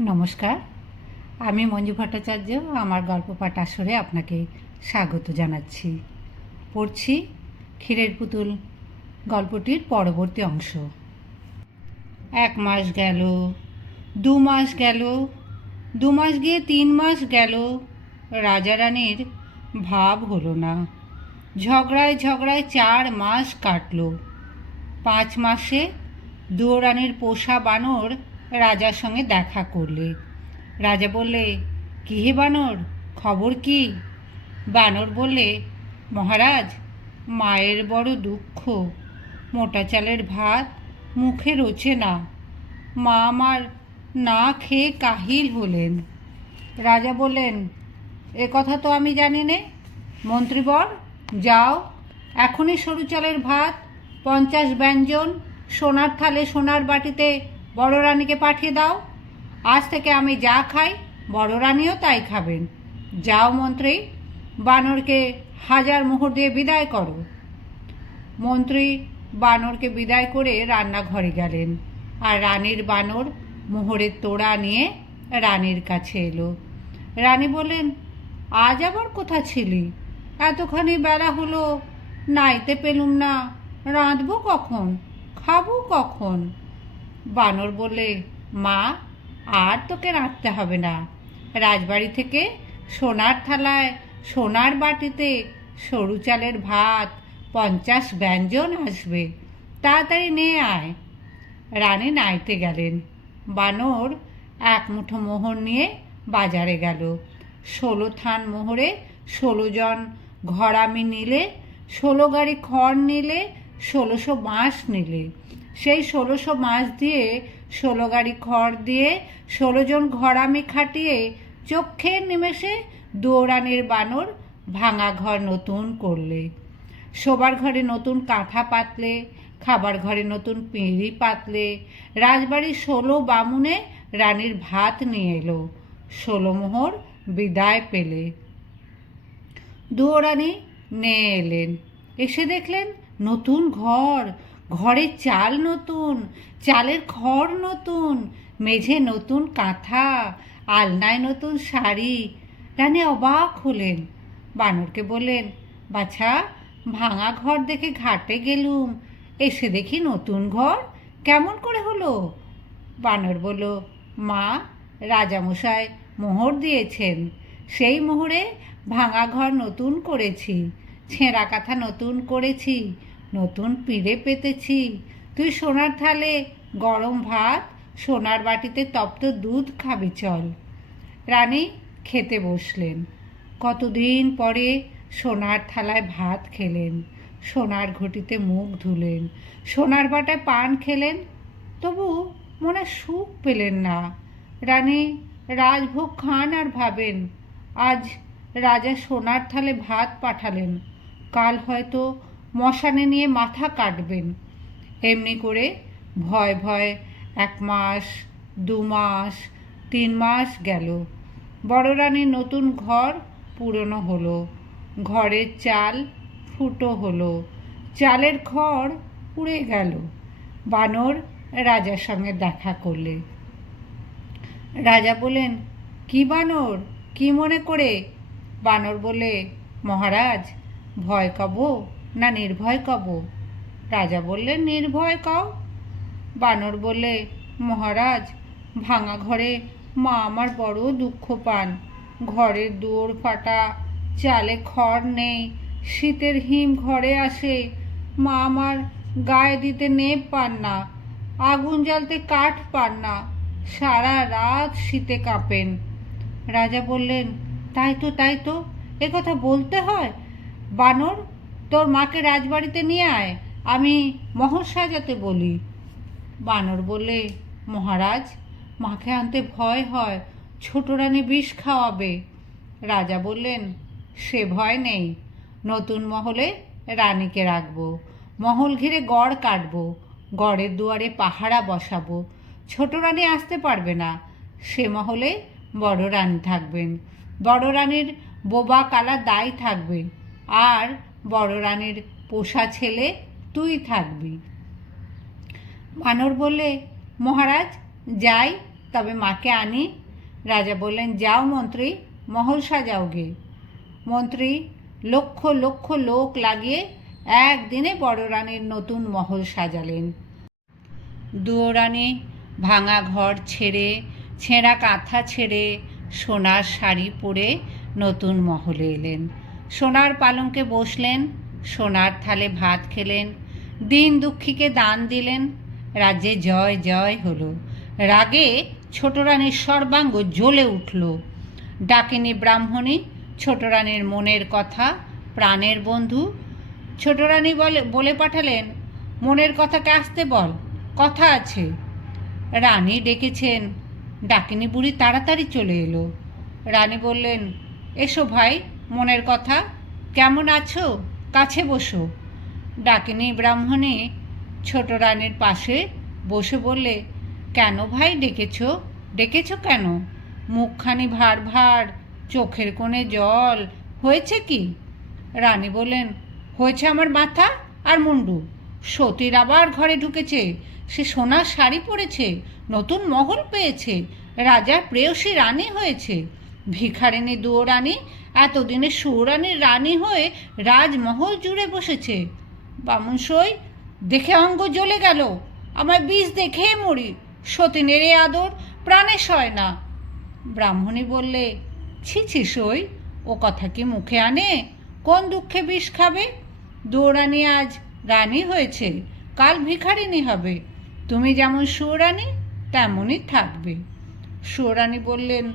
নমস্কার। আমি মঞ্জু ভট্টাচার্য, আমার গল্প পাঠ আসরে আপনাকে স্বাগত জানাচ্ছি। পড়ছি ক্ষীরের পুতুল গল্পটির পরবর্তী অংশ। এক মাস গেল, দু মাস গেল, দু মাস গিয়ে তিন মাস গেল, রাজা রানীর ভাব হলো না। ঝগড়ায় ঝগড়ায় চার মাস কাটলো। পাঁচ মাসে দুয়োরানির পোষা বানর রাজার সঙ্গে দেখা করলে। রাজা বললে, কী হে বানর? খবর কি? বানর বললে, মহারাজ, মায়ের বড় দুঃখ। মোটা চালের ভাত মুখে রোচে না। মা আমার না খেয়ে কাহিল হলেন। রাজা বললেন, এ কথা তো আমি জানি নে। মন্ত্রীবর, যাও। এখনই সরু চালের ভাত পঞ্চাশ ব্যঞ্জন সোনার থালে সোনার বাটিতে বড় রানীকে পাঠিয়ে দাও। আজ থেকে আমি যা খাই, বড় রানীও তাই খাবেন। যাও মন্ত্রী, বানরকে হাজার মোহর দিয়ে বিদায় করো। মন্ত্রী, বানরকে বিদায় করে রান্নাঘরে গেলেন। আর রানীর বানর মোহরের তোড়া নিয়ে রানীর কাছে এলো। রানী বললেন, আজ আবার কোথা ছিলি? এতখানি বেলা হলো, নাইতে পেলুম না। রাঁধবো কখন? খাব কখন? বানর বলে, মা, আর তোকে রাঁধতে হবে না। রাজবাড়ি থেকে সোনার থালায়, সোনার বাটিতে সরু চালের ভাত, পঞ্চাশ ব্যঞ্জন আসবে। তাড়াতাড়ি নে আয়। রানী নাইতে গেলেন। বানর এক মুঠো মোহর নিয়ে বাজারে গেল। ষোলো থান মোহরে ষোলো জন ঘরামি নিলে, ষোলো গাড়ি খড় নিলে, ষোলোশো বাঁশ নিলে। সেই ষোলোশো বাঁশ দিয়ে ষোলো গাড়ি খড় দিয়ে ষোলো জন ঘরামি খাটিয়ে চক্ষের নিমেষে দৌড়ানির বানর ভাঙা ঘর নতুন করলে। শোবার ঘরে নতুন কাঁথা পাতলে, খাবার ঘরে নতুন পিঁড়ি পাতলে রাজবাড়ির ষোলো বামুনে রানীর ভাত নিয়ে এলো, ষোলো মোহর বিদায় পেলে। দুয়োরানি নিয়ে এলেন, এসে দেখলেন নতুন ঘর ঘরের চাল নতুন, চালের খড় নতুন, মেঝে নতুন কাঁথা, আলনায় নতুন শাড়ি। রানী অবাক হলেন। বানরকে বললেন, বাছা, ভাঙা ঘর দেখে ঘাটে গেলুম। এসে দেখি নতুন ঘর। কেমন করে হলো? বানর বলল, মা, রাজামশাই মোহর দিয়েছেন। সেই মোহরে ভাঙা ঘর নতুন করেছি, ছেঁড়া কাঁথা নতুন করেছি। নতুন পিড়ে পেতেছি। তুই সোনার থালে গরম ভাত, সোনার বাটিতে তপ্ত দুধ খাবি চল। রানী খেতে বসলেন। কতদিন পরে সোনার থালায় ভাত খেলেন, সোনার ঘটিতে মুখ ধুলেন, সোনার বাটায় পান খেলেন, তবু মনে সুখ পেলেন না। রানী রাজভোগ খান আর ভাবেন, আজ রাজা সোনার থালে ভাত পাঠালেন, কাল হয়তো মশানে নিয়ে মাথা কাটবেন। এমনি করে ভয় ভয় এক মাস, দু মাস, তিন মাস গেল। বড় রানীর নতুন ঘর পুরনো হলো। ঘরের চাল ফুটো হলো। চালের খড় উড়ে গেল। বানর রাজার সঙ্গে দেখা করলে। রাজা বলেন কি বানর? কি মনে করে? বানর বলে মহারাজ, ভয় কব? না, নির্ভয় কব। রাজা বললেন, নির্ভয় কও। বানর বলে মহারাজ, ভাঙা ঘরে মা আমার বড় দুঃখ পান। ঘরের দুয়ার ফাটা, চালে খড় নেই, শীতের হিম ঘরে আসে। মা আমার গায়ে দিতে নেপ পান না, আগুন জ্বালতে কাঠ পান না, সারা রাত শীতে কাঁপেন। রাজা বললেন, তাই তো তাই তো কথা বলতে হয়? বানর তোর মাকে রাজবাড়িতে নিয়ে আয়, আমি মহল সাজাতে বলি। বানর বলে মহারাজ, মাকে আনতে ভয় হয়, ছোট রানী বিষ খাওয়াবে। রাজা বললেন, সে ভয় নেই, নতুন মহলে রানীকে রাখব, মহল ঘিরে গড় কাটবো, গড়ের দুয়ারে পাহারা বসাবো। ছোট রানী আসতে পারবে না, সে মহলে বড় রানী থাকবেন, বড় রানীর বোবা কালা দাই থাকবে, আর বড় রানীর পোষা ছেলে, তুই থাকবি। বানর বললে, মহারাজ, যাই, তবে মাকে আনি। রাজা বললেন, যাও মন্ত্রী, মহল সাজাও গে মন্ত্রী লক্ষ লক্ষ লোক লাগিয়ে একদিনে বড় রানীর নতুন মহল সাজালেন। দুয়োরানী ভাঙা ঘর ছেড়ে, ছেঁড়া কাঁথা ছেড়ে, সোনার শাড়ি পরে নতুন মহলে এলেন। সোনার পালঙ্কে বসলেন, সোনার থালে ভাত খেলেন, দিন দুঃখীকে দান দিলেন, রাজ্যে জয় জয় হলো। রাগে ছোট রানীর সর্বাঙ্গ জ্বলে উঠল। ডাকিনী ব্রাহ্মণী ছোট রানীর মনের কথা, প্রাণের বন্ধু। ছোট রানী বলে বলে পাঠালেন, মনের কথাকে আসতে বল, কথা আছে। রানী ডেকেছেন, ডাকিনী বুড়ি তাড়াতাড়ি চলে এলো। রানী বললেন, এসো ভাই মনের কথা। কেমন আছো? কাছে বসো। ডাকিনী ব্রাহ্মণী। ছোট রানীর পাশে বসে বললে, কেন ভাই ডেকেছ? ডেকেছ কেন? মুখখানি ভার ভার, চোখের কোণে জল, হয়েছে কি? রানী বললেন, হয়েছে আমার মাথা আর মুন্ডু। সতীর আবার ঘরে ঢুকেছে। সে সোনার শাড়ি পরেছে, নতুন মহল পেয়েছে, রাজার প্রেয়সী রানী হয়েছে। ভিখারিনী দুয়ো রানী এতদিনে সুরানীর রানী হয়ে রাজমহল জুড়ে বসেছে। বামুন সই, দেখে অঙ্গ জ্বলে গেল। আমার বিষ দেখে মরি। সতীনের এ আদর প্রাণে সয় না। ব্রাহ্মণী বললে, ছি ছি, সই, ও কথা কি মুখে আনে? কোন দুঃখে বিষ খাবে? দৌড়ানি আজ রানী হয়েছে, কাল ভিখারিনী হবে। তুমি যেমন সুরানী, তেমনই থাকবে। সুরানী বললেন,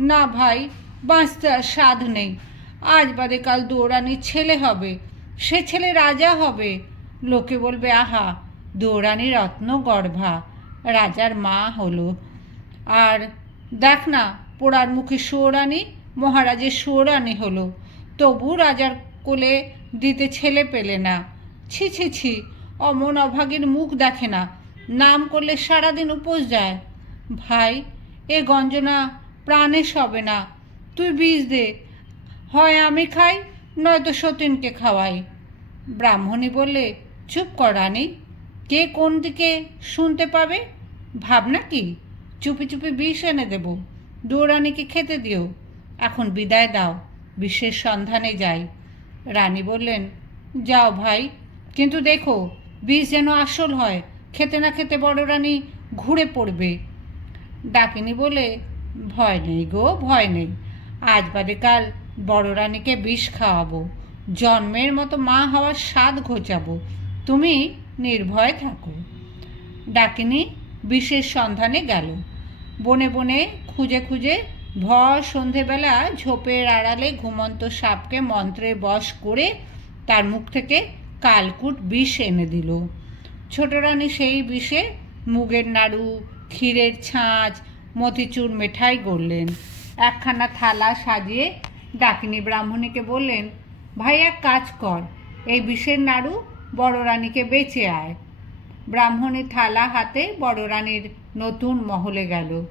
না ভাই বাঁচতে আর সাধ নেই। আজ বাদে কাল দৌড়ানির ছেলে হবে, সে ছেলে রাজা হবে। লোকে বলবে, আহা, দৌড়ানি রত্ন গর্ভা রাজার মা হলো। আর দেখ না, পোড়ার মুখে সুরানি মহারাজের সুরানি হলো। তবু রাজার কোলে দিতে ছেলে পেলে না। ছি ছি ছি, অমন অভাগীর মুখ দেখে না। নাম করলে সারাদিন উপোস যায়। ভাই, এ গঞ্জনা প্রাণে সবে না। তুই বীজ দে। হয় আমি খাই, নয়তো সতীনকে খাওয়াই। ব্রাহ্মণী বললে, চুপ কর রানী, কে কোন দিকে শুনতে পাবে? ভাবনা কি? চুপি চুপি বিষ এনে দেব। দৌড়ানিকে খেতে দিও। এখন বিদায় দাও বিষের সন্ধানে যাই। রানী বললেন, যাও ভাই, কিন্তু দেখো, বিষ যেন আসল হয়, খেতে না খেতে বড় রানী ঘুরে পড়বে। ডাকিনী বলে, ভয় নেই গো, ভয় নেই। আজ বাদে কাল বড় রানীকে বিষ খাওয়াবো। জন্মের মতো মা হওয়ার স্বাদ ঘোচাবো। তুমি নির্ভয় থাকো। ডাকিনী বিষের সন্ধানে গেল। বনে বনে খুঁজে খুঁজে ভর সন্ধেবেলা ঝোপের আড়ালে ঘুমন্ত সাপকে মন্ত্রে বশ করে তার মুখ থেকে কালকুট বিষ এনে দিল। ছোট রানী সেই বিষে মুগের নাড়ু, ক্ষীরের ছাঁচ, মতিচুর মেঠাই গড়লেন। একখানা থালা সাজিয়ে ডাকিনী ব্রাহ্মণীকে বললেন, ভাই, এক কাজ কর, এই বিষের নাড়ু বড় রানীকে বেঁচে আয়। ব্রাহ্মণী থালা হাতে বড় রানীর নতুন মহলে গেল।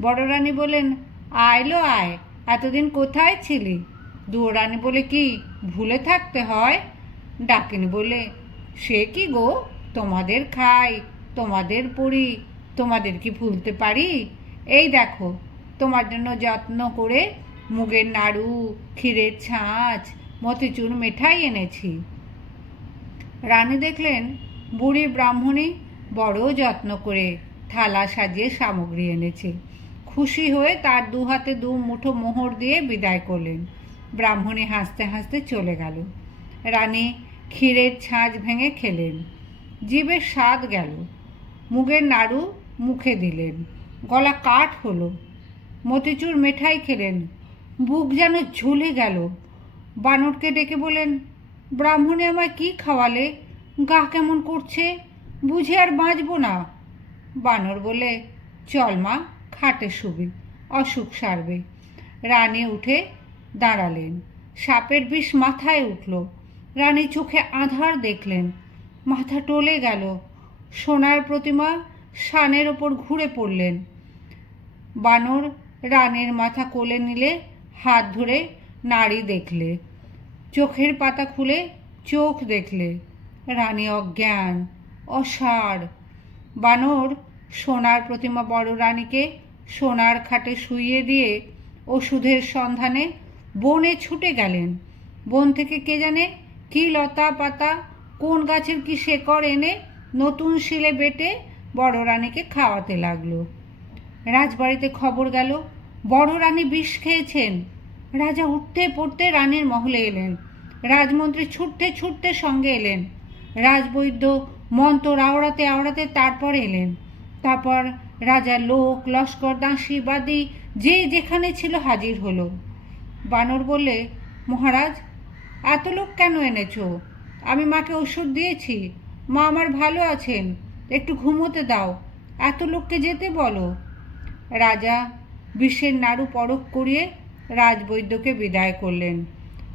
বড় রানী বলেন আয়লো আয়, এতদিন কোথায় ছিলি? দুয়ো রানী বলে কি ভুলে থাকতে হয়? ডাকিনী বলে সে কি গো, তোমাদের খাই, তোমাদের পড়ি, তোমাদের কি ভুলতে পারি? এই দেখো তোমার জন্য যত্ন করে মুগের নাড়ু, ক্ষীরের ছাঁচ, মতিচুর মেঠাই এনেছি। রানী দেখলেন বুড়ি ব্রাহ্মণী বড় যত্ন করে থালা সাজিয়ে সামগ্রী এনেছে। খুশি হয়ে তার দু হাতে দু মুঠো মোহর দিয়ে বিদায় করলেন। ব্রাহ্মণী হাসতে হাসতে চলে গেল। রানী ক্ষীরের ছাঁচ ভেঙে খেলেন। জীবের স্বাদ গেল। মুগের নাড়ু মুখে দিলেন। গলা কাঠ হলো। মতিচুর মেঠাই খেলেন। বুক যেন ঝুলে গেল। বানরকে ডেকে বলেন ব্রাহ্মণে আমায় কি খাওয়ালে? গা কেমন করছে? বুঝে আর বাঁচবো না। বানর বলে চল মা, খাটে শুবি, অসুখ সারবে। রানী উঠে দাঁড়ালেন। সাপের বিষ মাথায় উঠল। রানী চোখে আধার দেখলেন। মাথা টলে গেল। সোনার প্রতিমা শানের ওপর ঘুরে পড়লেন। বানর রানের মাথা কোলে নিলে, হাত ধরে নাড়ি দেখলে। চোখের পাতা খুলে চোখ দেখলে। রানী অজ্ঞান, অসাড়। বানর সোনার প্রতিমা বড় রানীকে সোনার খাটে শুইয়ে দিয়ে ওষুধের সন্ধানে বনে ছুটে গেলেন। বন থেকে কে জানে কি লতা পাতা, কোন গাছের কি শেকড় এনে নতুন শিলে বেটে বড় রানীকে খাওয়াতে লাগল। রাজবাড়িতে খবর গেল, বড় রানী বিষ খেয়েছেন। রাজা উঠতে পড়তে রানীর মহলে এলেন। রাজমন্ত্রী ছুটতে ছুটতে সঙ্গে এলেন। রাজবৈদ্য মন্ত্র আওড়াতে আওড়াতে তারপর এলেন। তারপর রাজা লোক, লস্কর, দাসী, বাদী যে যেখানে ছিল হাজির হলো। বানর বলে মহারাজ, এত লোক কেন এনেছো? আমি মাকে ওষুধ দিয়েছি। মা আমার ভালো আছেন। একটু ঘুমোতে দাও। এত লোককে যেতে বলো। রাজা বিশ্বের নাড়ু পরখ করিয়ে রাজবৈদ্যকে বিদায় করলেন।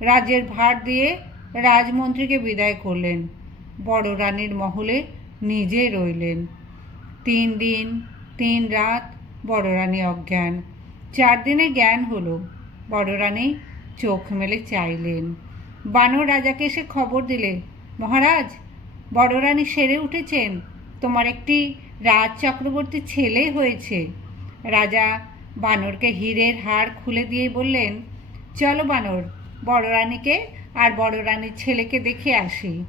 রাজের ভার দিয়ে রাজমন্ত্রীকে বিদায় করলেন। বড় রানীর মহলে নিজে রইলেন। তিন দিন, তিন রাত বড় রানী অজ্ঞান। চার দিনে জ্ঞান হলো। বড় রানী চোখ মেলে চাইলেন। বানর রাজাকে এসে খবর দিলে, মহারাজ, বড় রানী সেরে উঠেছেন। তোমার একটি রাজ চক্রবর্তী ছেলে হয়েছে। রাজা বানরকে হীরের হার খুলে দিয়ে বললেন, চলো বানর, বড় রানীকে আর বড় রানীর ছেলেকে দেখে আসি।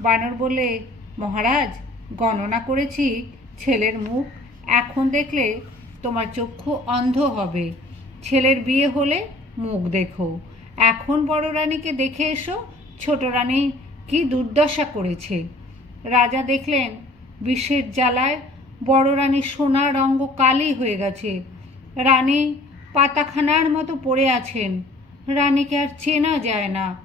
বানর বলে মহারাজ, গণনা করেছি, ছেলের মুখ এখন দেখলে তোমার চক্ষু অন্ধ হবে। ছেলের বিয়ে হলে মুখ দেখো। এখন বড় রানীকে দেখে এসো, ছোট রানী কি দুর্দশা করেছে। রাজা দেখলেন, বিষের জ্বালায় বড় রানী সোনার অঙ্গ কালি হয়ে গেছে। রানী পাতাখানার মতো পড়ে আছেন। রানীকে আর চেনা যায় না।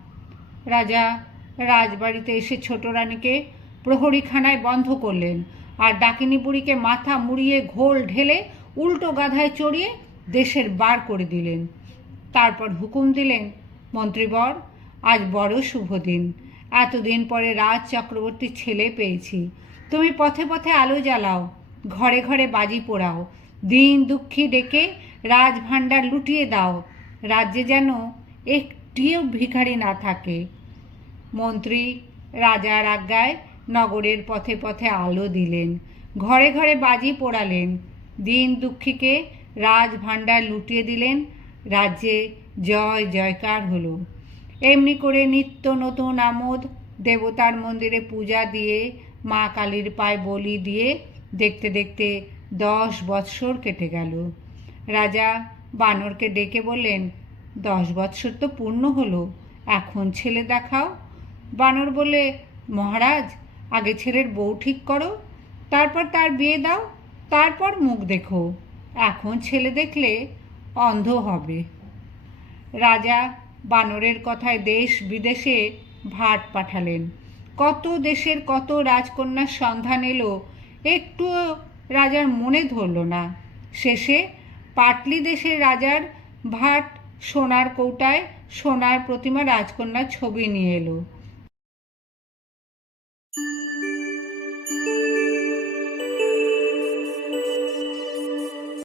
রাজা রাজবাড়িতে এসে ছোট রানীকে প্রহরীখানায় বন্ধ করলেন আর ডাকিনী বুড়িকে মাথা মুড়িয়ে ঘোল ঢেলে উল্টো গাধায় চড়িয়ে দেশের বার করে দিলেন। তারপর হুকুম দিলেন, মন্ত্রীবর, আজ বড় শুভ দিন। এতদিন পরে রাজ চক্রবর্তীর ছেলে পেয়েছি। তুমি পথে পথে আলো জ্বালাও। ঘরে ঘরে বাজি পোড়াও। দিন দুঃখী ডেকে রাজভাণ্ডার লুটিয়ে দাও। রাজ্যে যেন একটিও ভিখারি না থাকে। মন্ত্রী রাজার আজ্ঞায় নগরের পথে পথে আলো দিলেন। ঘরে ঘরে বাজি পোড়ালেন। দিন দুঃখীকে রাজভাণ্ডার লুটিয়ে দিলেন। রাজ্যে জয় জয়কার হলো। এমনি করে নিত্য নতুন আমোদ দেবতার মন্দিরে পূজা দিয়ে মা কালীর পায়ে বলি দিয়ে দেখতে দেখতে দশ বৎসর কেটে গেল। রাজা বানরকে ডেকে বললেন, দশ বৎসর তো পূর্ণ হলো, এখন ছেলে দেখাও। বানর বলে মহারাজ, আগে ছেলের বউ ঠিক করো, তারপর তার বিয়ে দাও, তারপর মুখ দেখো, এখন ছেলে দেখলে অন্ধ হবে। রাজা বানরের কথায় দেশ বিদেশে ভাট পাঠালেন। কত দেশের কত রাজকন্যার সন্ধান এলো একটুও রাজার মনে ধরল না। শেষে পাটলি দেশের রাজার ভাট সোনার কৌটায় সোনার প্রতিমা রাজকন্যার ছবি নিয়ে এলো।